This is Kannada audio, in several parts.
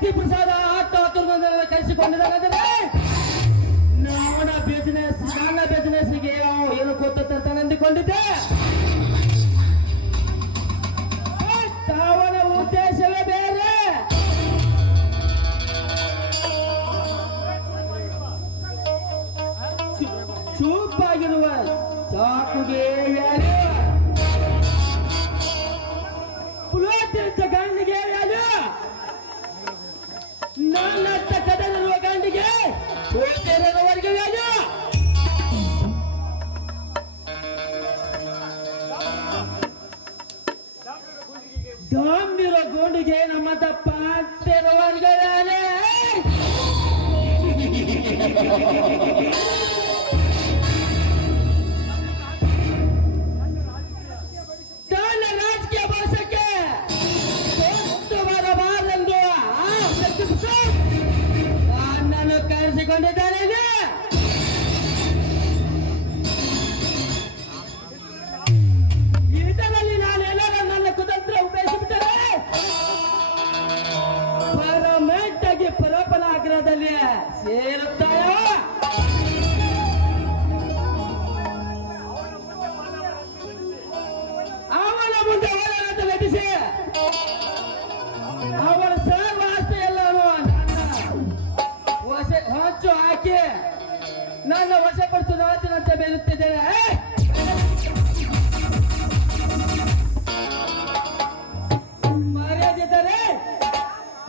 ಲಕ್ಷ್ಮೀ ಪ್ರಸಾದ ಆಟೋತುರ್ಗಂಧನ ಕರೆಸಿಕೊಂಡಿದ್ದಾನೆ. ನನ್ನ ಬಿಸಿನೆಸ್ಗೆ ಏನು ಗೊತ್ತಾನೆ ಅಂದುಕೊಂಡಿದ್ದೆ. ಅವನ ಉದ್ದೇಶವೇ ಬೇರೆ. ಚೂಪಾಗಿರುವ ಚಾಕುಗೆ ಪುಲೋತಿರಿತ ಗಂಡಿಗೆ ನನ್ನತ್ತ ಕದಲಿರುವ ಗಂಡಿಗೆ ಹೋಗಿರುವವರೆಗೆ ಗಂಭೀರ ಗೋಂಡಿಗೆ ನಮ್ಮತ್ತ ಪಾಂತಿರುವವರೆಗೆ ರಾಜಕೀಯ ಭಾಷಕ್ಕೆ ಬರಬಾರದೆಂದು ನನ್ನನ್ನು ಕರೆಸಿಕೊಂಡಿದ್ದಾನೆ. ಇದರಲ್ಲಿ ನಾನೆಲ್ಲರೂ ನನ್ನ ಕುತಂತ್ರ ಉಪಯೋಗಿಸಿಬಿಟ್ಟರೆ ಪರಮೇಟಾಗಿ ಪರೋಪನ ಆಗ್ರಹದಲ್ಲಿ ಸೇರುತ್ತಾಯ. ಅವನ ಮುಂದೆ ಹೋರಾಟ ನಡೆಸಿ ಅವನ ಸರ್ವ ಆಸ್ತಿ ಎಲ್ಲರೂ ಹೊಚ್ಚು ಹಾಕಿ ನನ್ನ ವಶಪಡಿಸುವ ವಾಚನಂತೆ ಬೇರುತ್ತಿದ್ದೇನೆ. ಮರ್ಯಾದಿದ್ದರೆ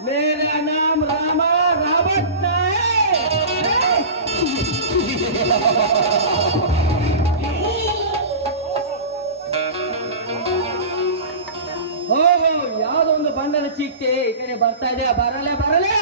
ಮೇರಾ ನಾಮ ರಾಮ ರಾಬರ್ಟ್ ಓಹೋ, ಯಾವುದೋ ಒಂದು ಬಂಡಲ ಚಿಟ್ಟೆ ಈ ಕಡೆ ಬರ್ತಾ ಇದೆ. ಬರಲೇ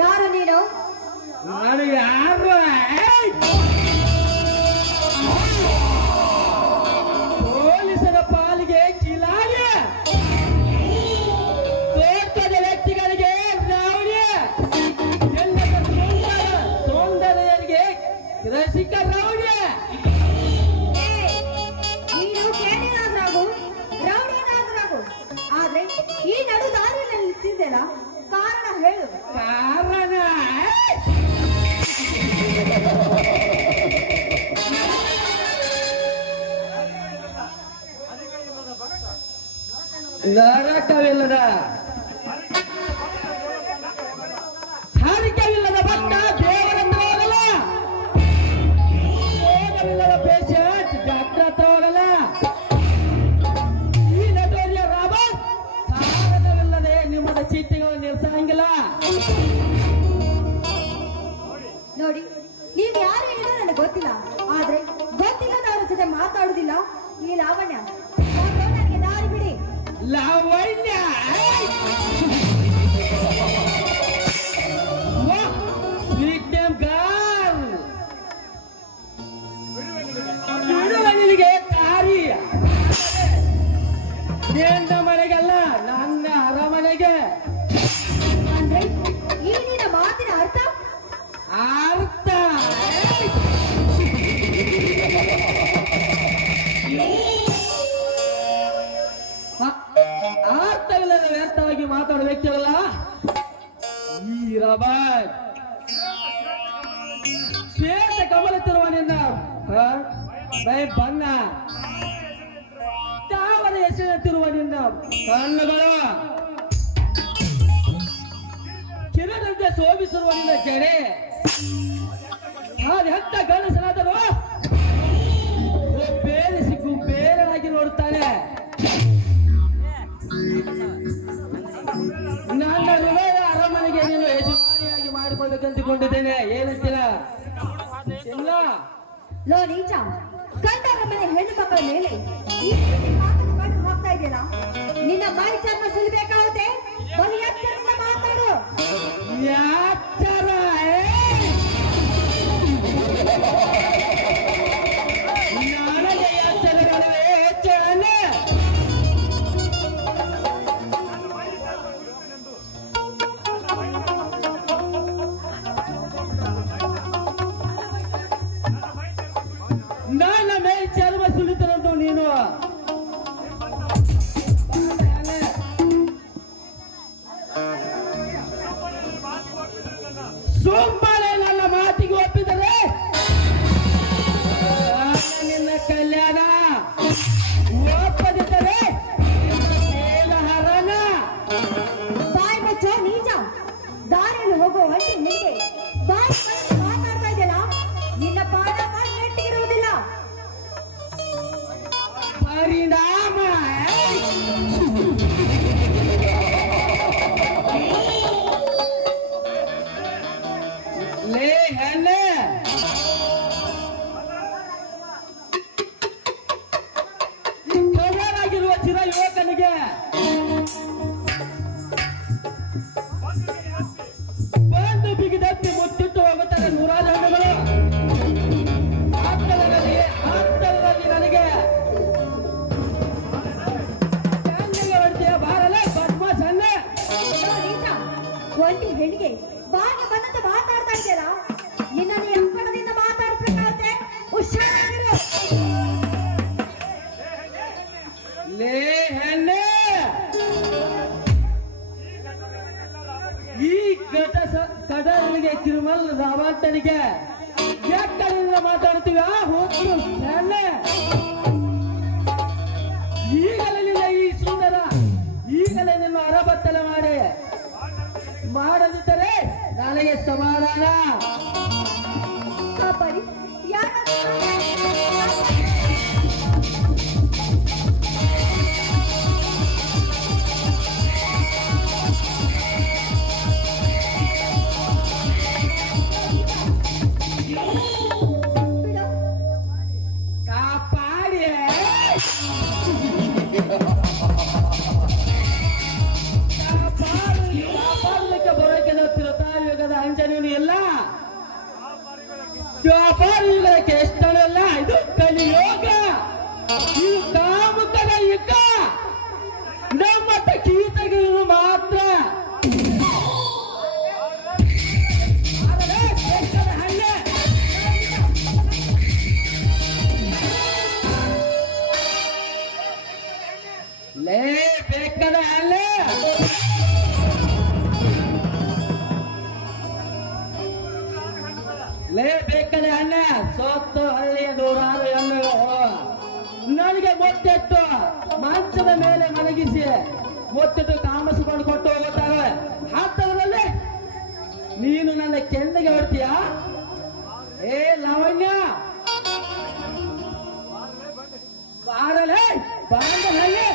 ಯಾರು ನೀನು? ನಾನು ಯಾರು? ಪೊಲೀಸರ ಪಾಲಿಗೆ ಕಿಲಾಡಿ, ತೋಟದ ವ್ಯಕ್ತಿಗಳಿಗೆ ರೌಡಿ, ಸೌಂದರ್ಯರಿಗೆ ರಸಿಕ ರೌಡಿ. ನೀನು ಕೇಳಿನಾದ್ರಾಗು ರೌಡಿನಾದ್ರಾಗು, ಆದ್ರೆ ಈ ನಡು ದಾರಿಯಲ್ಲಿ ನಿಂತಿದ್ದೆಲ್ಲ ಕಾರಣ ಹೇಳು. ಕಾರಣ ನರಕವಿಲ್ಲದ ಹರಿಕವಿಲ್ಲದ ಭಕ್ತ ದೇವರ ಹತ್ರ ಹೋಗಲ್ಲ. ರೋಗವಿಲ್ಲದ ಪೇಷಂಟ್ ಡಾಕ್ಟರ್ ಹತ್ರ ಹೋಗಲ್ಲ. ಈ ನಟೋರಿಯ ರಾಬರ್ಟ್ ಕಾರಣವಿಲ್ಲದೆ ನಿಮ್ಮದ ಚೀಟಿಗಳು ನಿಲ್ಸಂಗಿಲ್ಲ. ನೋಡಿ, ನೀವ್ ಯಾರು ಏನೋ ನನಗೆ ಗೊತ್ತಿಲ್ಲ, ಆದ್ರೆ ಗೊತ್ತಿಲ್ಲದವ್ರ ಜೊತೆ ಮಾತಾಡುದಿಲ್ಲ ಈ ಲಾವಣ್ಯ. ನನಗೆ ದಾರಿ ಬಿಡಿ. Lavanya sweet name girl. ಬಿಡುವನಿಗೆ ದಾರಿ ನಿನ್ನ ಮನೆಗಲ್ಲ, ನನ್ನ ಅರಮನೆಗೆ. ಅಂದ್ರೆ ಈ ನಿನ್ನ ಮಾತಿನ ಅರ್ಥ? ಅರ್ಥವಿಲ್ಲದ ವ್ಯರ್ಥವಾಗಿ ಮಾತಾಡುವ ವ್ಯಕ್ತಿಗಳಲ್ಲ ಈ ರಾಬರ್ಟ್. ಶ್ವೇತ ಕಮಲ ತಿರುವನಿಂದ ಬಣ್ಣ, ತಾವರ ಹೆಸರಿನ ತಿರುವನಿಂದ ಕಣ್ಣುಗಳು, ಕಿರಣಕ್ಕೆ ಶೋಭಿಸಿರುವನಿಂದ ಜಡೆ, ಅದೆಂತ ಗಣಸನಾದರೂ ಬೇರೆ ಸಿಕ್ಕು ಬೇರೆಯಾಗಿ ನೋಡುತ್ತಾನೆ. ನನ್ನ ಹೃದಯ ಅರಮನೆಗೆ ನೀನು ಯಜಮಾನಿಯಾಗಿ ಮಾಡಿಕೊಳ್ಬೇಕಂತಕೊಂಡಿದ್ದೇನೆ. ಏನಂತೀರ? ಇಲ್ಲ ಲೋ ನೀಚ, ಕಂಡರ ಮನೆ ಹೆಣ್ಣು ಮಕ್ಕಳ ಮೇಲೆ ಈ ರೀತಿ ಮಾತನ್ನು ಕಂಡು ಹೋಗ್ತಾ ಇದೆಯಲ್ಲ, ನಿನ್ನ ಬಾಯಿ ಚರ್ಮ ಸುಲಿಬೇಕಾಗುತ್ತೆ. ಬರೀ ಎಚ್ಚರದಿಂದ ಮಾತಾಡು. ಯಾಚರ ನನಗೆ ಎಚ್ಚರಗಳಿವೆ. ಸುಮ್ಮನೆ ನನ್ನ ಮಾತಿಗೆ ಒಪ್ಪಿದರೆ ನಿನ್ನ ಕಲ್ಯಾಣ, ಒಪ್ಪದಿದ್ದರೆ ಹರಣ. ಬಾಯ್ ಮುಚ್ಚೋ ನೀಚ. ದಾರಿಯಲ್ಲಿ ಹೋಗೋ ಹಟ್ಟಿ ನಿನಗೆ ಬಾಯ್ ಮಾತಾಡ್ತಾ ಇದೆಯಲ್ಲ, ನಿನ್ನ ಪಾದ ನೆಟ್ಟಿಗಿರುವುದಿಲ್ಲ. ಪರಿಣಾಮ ಲೇ ಹೆಣ್ಣೆ, ಕವರಾಗಿರುವ ಚಿರ ಯುವಕನಿಗೆ ಬಂದು ಬಿಗಿದಪ್ಪಿ ಮುಚ್ಚಿಟ್ಟು ಹೋಗುತ್ತಾರೆ ನೂರಾರು ಹಣ್ಣುಗಳು. ಆಪ್ತದಲ್ಲಿ ನನಗೆ ಕಣ್ಣಿಗೆ ಹೊಡ್ತೀಯ ಬಾರಲೇ ಪದ್ಮ ಸಣ್ಣ. ನೀಚ, ಒಂಟಿ ಹೆಣ್ಣಿಗೆ ಬಾಯಿಗೆ ಬಂದಂತೆ ಮಾತಾಡ್ತಾ ಇದೆಯಲ್ಲ, ನಿನ್ನ ನೀ ಅಂಕಣದಿಂದ ಮಾತಾಡ್ಬೇಕಾಗುತ್ತೆ. ಹುಷಾರಾಗಿರು. ಲೇ ಹೆಣ್ಣೆ, ಈ ಕಡಲಿಗೆ ತಿರುಮಲ್ ರಾವಂತನಿಗೆ ಎಕ್ಕಡಿಂದ ಮಾತಾಡ್ತೀವಿ. ಆ ಹೋಗ್ತು ಹೆಣ್ಣೆ, ಈಗಲೇ ನಿನ್ನ ಈ ಸುಂದರ, ಈಗಲೇ ನಿನ್ನ ಅರಬತ್ತಲೆ ಮಾಡದಿದ್ದರೆ ನನಗೆ ಸಮಾಧಾನ. ಕಾಪಾಡಿ ಯಾರಾದ್ರೂ ಕಾಪಾಡಿ ಕಾಪಾಡಲಿಕ್ಕೆ ಬರೋಕೆ ತಿರುತಾಯುಗದ ಅಂಜನೇನು ಇಲ್ಲ, ವ್ಯಾಪಾರಿಗಳಿಗೆ ಎಷ್ಟಲ್ಲ. ಇದು ಕಲಿಯೋಗ, ಇದು ಕಾಮುಕದ ಯುಗ. ನಮ್ಮತ್ತ ಕೀಟಗಳು ಮಾತ್ರ ಹಣ್ಣೆ. ಲೇ ಬೇಕದ ಹಣ್ಣೆ, ಲೇ ಬೇಕದ ಹಣ್ಣೆ, ಸೊತ್ತು ಹಳ್ಳಿಯ ನೂರಾರು ಹೆಣ್ಣುಗಳು ನನಗೆ ಮೊತ್ತಿಟ್ಟು ಮಂಚದ ಮೇಲೆ ಮಲಗಿಸಿ ಮೊತ್ತಿಟ್ಟು ಕಾಮಿಸಿಕೊಂಡು ಕೊಟ್ಟು ಹೋಗುತ್ತಾರೆ. ಹತ್ತದರಲ್ಲಿ ನೀನು ನನ್ನ ಕೆಂದಿಗೆ ಹೊಡ್ತೀಯ. ಏ ಲಾವಣ್ಯ, ಬಾರಲೇ ಬಾರಲೇ.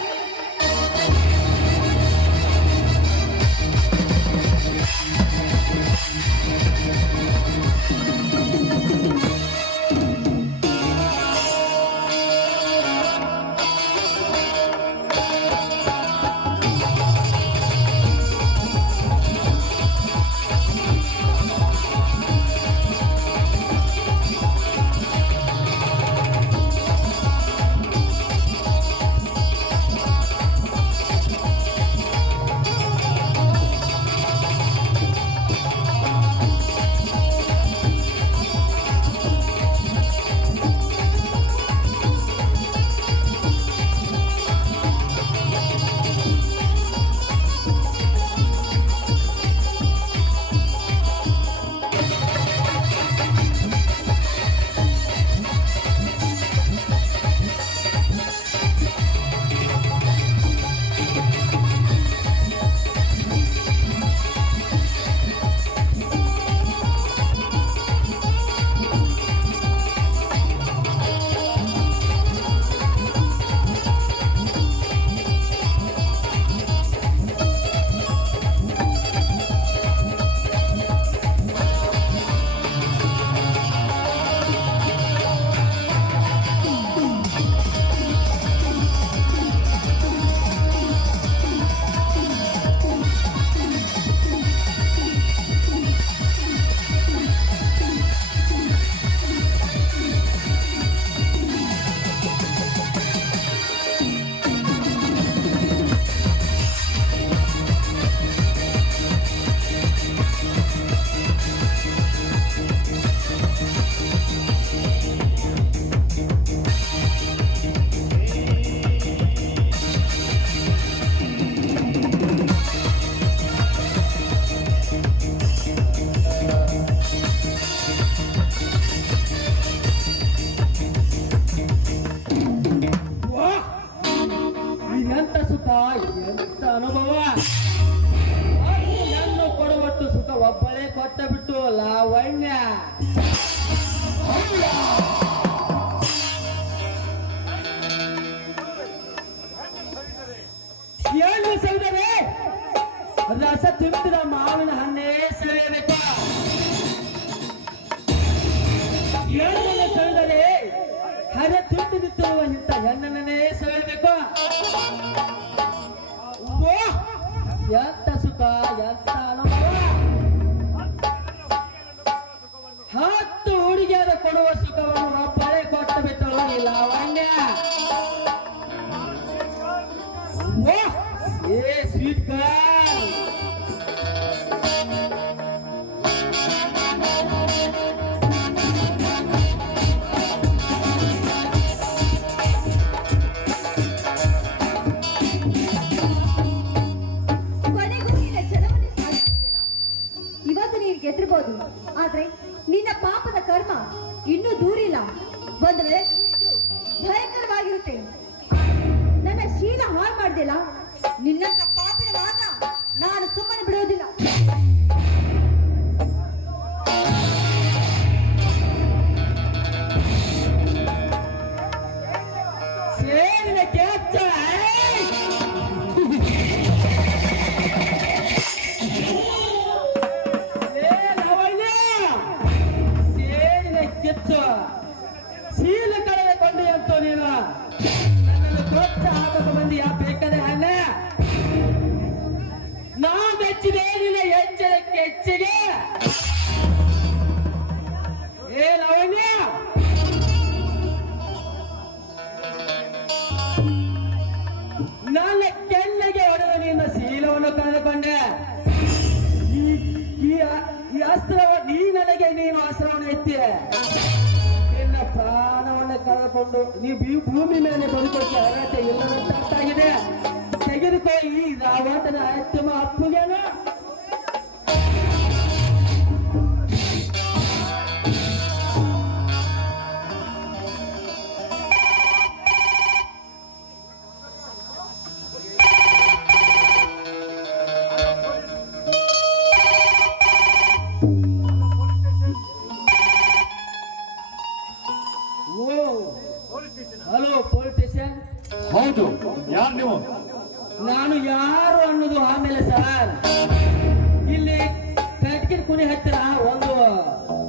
ಎಂತ ಸುಖ, ಎಂತ ಅನುಭವ. ಅದು ನನ್ನ ಕೊಡುವಟ್ಟು ಸುಖ ಒಬ್ಬಳೇ ಕೊಟ್ಟ ಬಿಟ್ಟು ಲಾವಣ್ಯ. ಏನು ಸೌದರೆ ರಸ ತುಂಬಿದ ಮಾವಿನ ಹಣ್ಣೇ ಸೆಳೆಯಬೇಕು. ಏನು ಸೌದರೆ ಹರ ತುಂಬಿದ ಇಂಥ ಹೆಣ್ಣನ್ನೇ ಸೆಳೆಯಬೇಕು. ಎಂತ ಸುಖ, ಎಂತ ಅನುಭವ. 10 ಹುಡುಗಿಯರ ಕೊಡುವ ಸುಖವನ್ನು ಒಬ್ಬಳೇ ಕೊಟ್ಟು ಬಿಟ್ಟಳು ಈ ಲಾವಣ್ಯ. ಏ ಸ್ವೀಟ್ ಗರ್ಲ್. ಕೊನೆಗೂ ನಿನ್ನ ಛಲವನ್ನು ಸಾಧಿಸಿದೆನಾ? ಇವತ್ತು ನೀನು ಗೆದ್ದಿರಬಹುದು, ಆದ್ರೆ ನಿನ್ನ ಪಾಪದ ಕರ್ಮ ಇನ್ನೂ ದೂರಿಲ್ಲ. ಒಂದು ವೇಳೆ ದೂರಿದ್ರೂ ಭಯಂಕರವಾಗಿರುತ್ತೆ. ನನ್ನ ಶೀಲ ಹಾಳು ಮಾಡ್ದಿಲ್ಲ, ನಿನ್ನಂತ ಪಾಪಿನ ಮಾತ್ರ ನಾನು ಸುಮ್ಮನೆ ಬಿಡೋದಿಲ್ಲ. ಸೇರಿನ ಕೆಚ್ಚ ಸೇರಿನ ಕೆಚ್ಚು ಶೀಲ ಕಳೆದುಕೊಂಡೆ ಅಂತೂ ನೀನು ನನ್ನನ್ನು ಕೊಚ್ಚ ಹಾಕಕ್ಕೆ ಬಂದಿ ಯಾ ಬೇಕಾದ್ರೆ ಹಣ್ಣ. ನಾ ಮೆಚ್ಚಿದೆ ನಿನ್ನ ಎಚ್ಚರಕ್ಕೆ ಹೆಚ್ಚಿಗೆ. ಏ ಲಾವಣ್ಯ, ನನ್ನ ಕೆನ್ನೆಗೆ ಹೊಡೆದ ನಿನ್ನ ಶೀಲವನ್ನು ಕಳೆದುಕೊಂಡೆ. ಈ ಅಸ್ತ್ರ ಈ ನನಗೆ ನೀನು ಅಸ್ತ್ರವನ್ನು ಎತ್ತಿ ನಿನ್ನ ಪ್ರಾಣವನ್ನು ಕಳೆದುಕೊಂಡು ನೀವು ಭೂಮಿ ಮೇಲೆ ಬದುಕೋಕೆ ಅರ್ಹತೆ ಇಲ್ಲದಂತಾಗಿದೆ. ತೆಗೆದುಕೋ ಈ ರಾವಣನ ಅತ್ಯಮ ಅಪ್ಪುಗೆನು. Hello police station. ಹೌದು, ಯಾರು ನೀವು? ನಾನು ಯಾರು ಅನ್ನೋದು ಆಮೇಲೆ ಸರ್. ಇಲ್ಲಿ ಕಟ್ಕಿನ ಕುನಿ ಹತ್ತಿರ ಒಂದು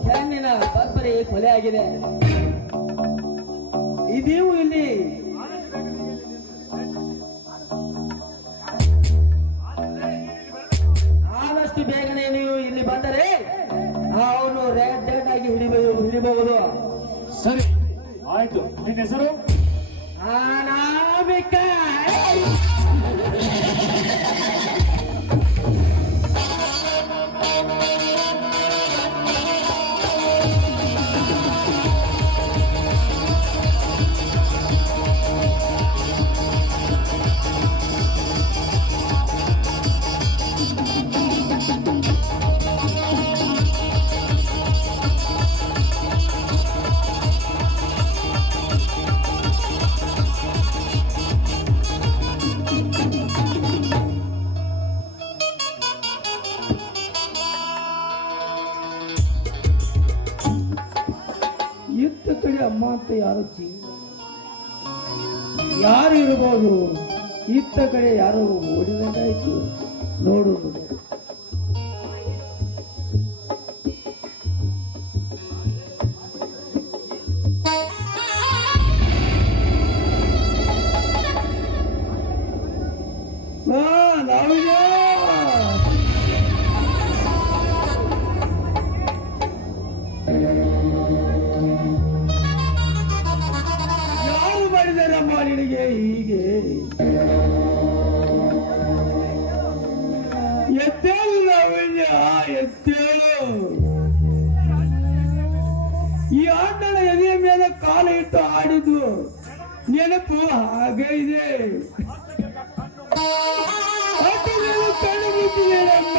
ಹೆಣ್ಣಿನ ಬರ್ಬರಿ ಕೊಲೆ ಆಗಿದೆ. ಇದೀವು ಇಲ್ಲಿ ಆದಷ್ಟು ಬೇಗನೆ ನೀವು ಇಲ್ಲಿ ಬಂದರೆ ಅವನು ರೆಡ್ ಆಗಿ ಹಿಡಿಬಹುದು. ಸರಿ, ಆಯ್ತು. ನಿನ್ನ ಹೆಸರು? ಅನಾಮಿಕ. ಇತ್ತ ಕಡೆ ಅಮ್ಮ ಅಂತ ಯಾರು ಇರಬಹುದು. ಇತ್ತ ಕಡೆ ಯಾರು ಓಡಿದಾಯ್ತು ನೋಡುವುದು. ಯಾರು ಮಾಡಿದಾರಮ್ಮ ನಿನಗೆ ಹೀಗೆ? ಎತ್ತೇಳು ಲಾವಣ್ಯ, ಎತ್ತೇಳು. ಈ ಆಟದ ಎದೆಯ ಮೇಲೆ ಕಾಲು ಇಟ್ಟು ಆಡಿದ್ದು ನೆನಪು ಹಾಗೆ ಇದೆ. ಕಣ್ಣು ಮುಚ್ಚಿದೇನಮ್ಮ,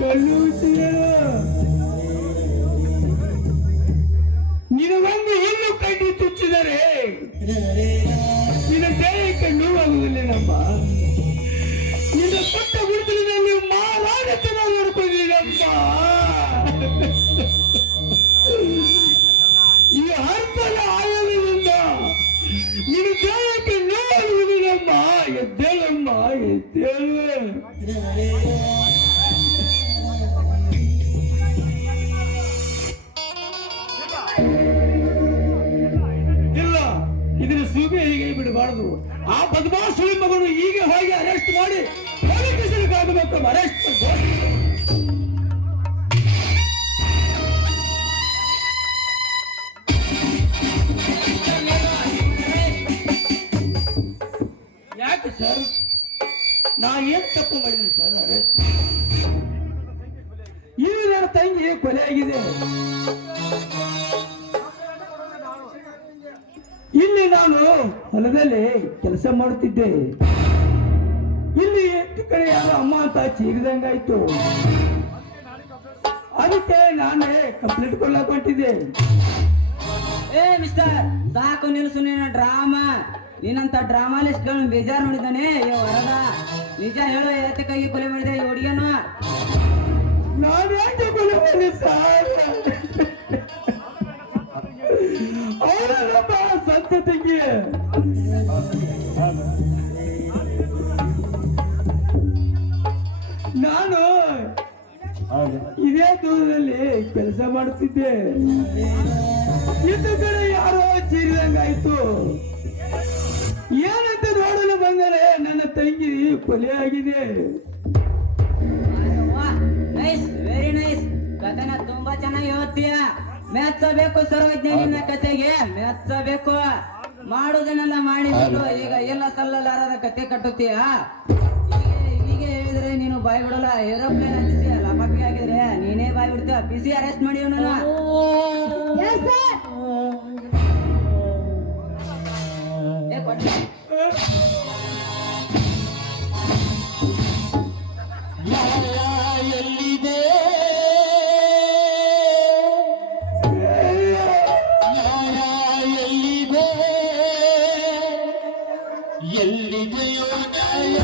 ಕಣ್ಣು ಮುಚ್ಚಿದೇನು. ನೀನು ಒಂದು ಇನ್ನು ಕಣ್ಣು ಚುಚ್ಚಿದರೆ ನಿನ್ನ ದೇಹಕ್ಕೆ ನೋವು ನೋಡುವುದಿಲ್ಲಮ್ಮ. ನಿನ್ನ ಪುಟ್ಟ ಗುರುತಿನಲ್ಲಿ ಮಾರಾಟತನ ನೋಡ್ಕೊಂಡಿಲ್ಲಮ್ಮ. ಈ ಹರ್ತನ ಆಯೋಗದಿಂದ ನಿನ್ನ ದೇಹಕ್ಕೆ ನೋಡುವುದಿಲ್ಲಮ್ಮ. ಎದ್ದೇಳಮ್ಮ, ಎದ್ದೇಳು. ಇಲ್ಲ, ಇದನ್ನ ಸುಮ್ಮನೆ ಹೀಗೆ ಬಿಡಬಾರದು. ಆ ಬದಮಾಸುಳಿ ಮಗನು ಈಗ ಹೋಗಿ ಅರೆಸ್ಟ್ ಮಾಡಿ ಪೊಲೀಸ್ ಸ್ಟೇಷನ್ಗೆ ಆಗಬೇಕು. ಅರೆಸ್ಟ್ ಯಾಕೆ ಸರ್? ನಾ ಏನ್ ತಪ್ಪು ಮಾಡಿದೆ ಸರ್? ಅರೆಸ್ಟ್ ಇಲ್ಲಿ ನನ್ನ ತಂಗಿ ಕೊಲೆ ಆಗಿದೆ. ಇಲ್ಲಿ ನಾನು ಹೊಲದಲ್ಲಿ ಕೆಲಸ ಮಾಡುತ್ತಿದ್ದೆ. ಇಲ್ಲಿ ಎಷ್ಟು ಕಡೆ ಯಾರೋ ಅಮ್ಮ ಅಂತ ಚೀರಿದಂಗಾಯ್ತು. ಅದಕ್ಕೆ ನಾನೇ ಕಂಪ್ಲೇಂಟ್ ಕೊಡ್ಲಾಕ್ ಹೊಂಟಿದ್ದೆ. ಏ ಮಿಸ್ಟರ್, ಸಾಕು ನಿಲ್ಸು ನಿನ್ನ ಡ್ರಾಮಾ. ನೀನಂತ ಡ್ರಾಮಾಲಿಸ್ಟ್ಗಳನ್ನ ಬೇಜಾರು ನೋಡಿದ್ದಾನೆ. ವರದ ನಿಜ ಹೇಳು, ಏತಕ್ಕಾಗಿ ಕೊಲೆ ಮಾಡಿದೆ ಈ ಹುಡುಗಿಯನ್ನು? ನಾನು ಯಾಕೆ ಕೊಲೆ ಮಾಡಿ ಸರ್? ಅವರಲ್ಲಪ್ಪ ಸಂತ ತಂಗಿ. ನಾನು ಇದೇ ದೂರದಲ್ಲಿ ಕೆಲಸ ಮಾಡುತ್ತಿದ್ದೆ. ಇನ್ನು ಕಡೆ ಯಾರೋ ಚೀರಿದಂಗಾಯ್ತು. ಏನಂತ ನೋಡಲು ಬಂದರೆ ನನ್ನ ತಂಗಿ ಕೊಲೆ ಆಗಿದೆ. Nice, very nice. ಕಥೆನ ತುಂಬಾ ಚೆನ್ನಾಗಿ ಓದ್ತೀಯ. ಮೆಚ್ಚಬೇಕು ಸರ್ವಜ್ಞ, ನಿನ್ನ ಕತೆಗೆ ಮೆಚ್ಚಬೇಕು. ಮಾಡುವುದನ್ನೆಲ್ಲ ಮಾಡಿಬಿಟ್ಟು ಈಗ ಎಲ್ಲ ಸಲ್ಲಲಾರದ ಕತೆ ಕಟ್ಟುತ್ತೀಯ. ಹೀಗೆ ಹೇಳಿದ್ರೆ ನೀನು ಬಾಯ್ ಬಿಡಲ್ಲ. ಏರೋಪ್ಲೇನ್ ಹತ್ತಿಸಿ ಲಪಾಪಿ ಆಗಿದ್ರೆ ನೀನೇ ಬಾಯ್ ಬಿಡ್ತೀಯ. ಬಿಸಿ ಅರೆಸ್ಟ್ ಮಾಡಿ ಅವನನ್ನ. ಎಲ್ಲಿದೆ ಎಲ್ಲಿದೆಯೋ ನ್ಯಾಯ?